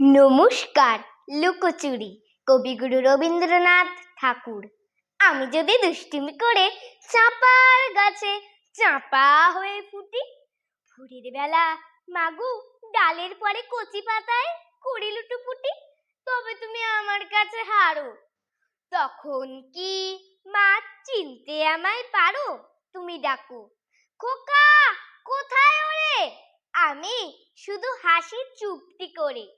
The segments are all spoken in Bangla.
নমস্কার, লুকোচুরি। কবিগুরু রবীন্দ্রনাথ ঠাকুর। আমি যদি দুষ্টিমি করে চাপার গাছে চাপা হয়ে ফুটি ফুরির বেলা মাগু ডালের পরে কচি পাতায় করি লুটোপুটি তবে তুমি আমার কাছে হারো। তখন কি মা চিনতে আমায় পারো? তুমি ডাকো, খোকা, কোথায় ওরে? আমি শুধু হাসি চুপটি করে।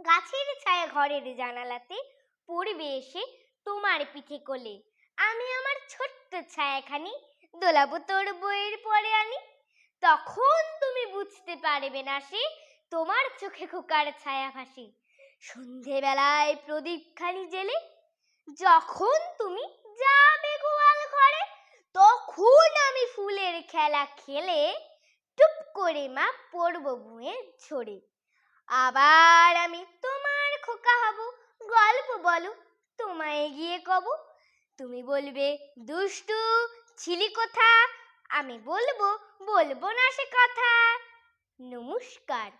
গাছের ছায়া ঘরের জানালাতে পড়বে এসে তোমার পিঠে কোলে। আমি আমার ছোট্ট ছায়াখানি দোলাবো তোর বইয়ের পরে আনি। তখন তুমি বুঝতে পারবে না সে তোমার চোখে খোকার ছায়া ভাসে। সন্ধেবেলায় প্রদীপখানি জেলে যখন তুমি যাবে গোয়াল ঘরে, তখন আমি ফুলের খেলা খেলে টুপ করে মা পড়ব ভুঁয়ে ঝরে। আবার আমি তোমার খোকা হব। গল্প বলো, তোমায় গিয়ে কব। তুমি বলবে, দুষ্টু, ছিলি কোথা? আমি বলব বলব না সে কথা। নমস্কার।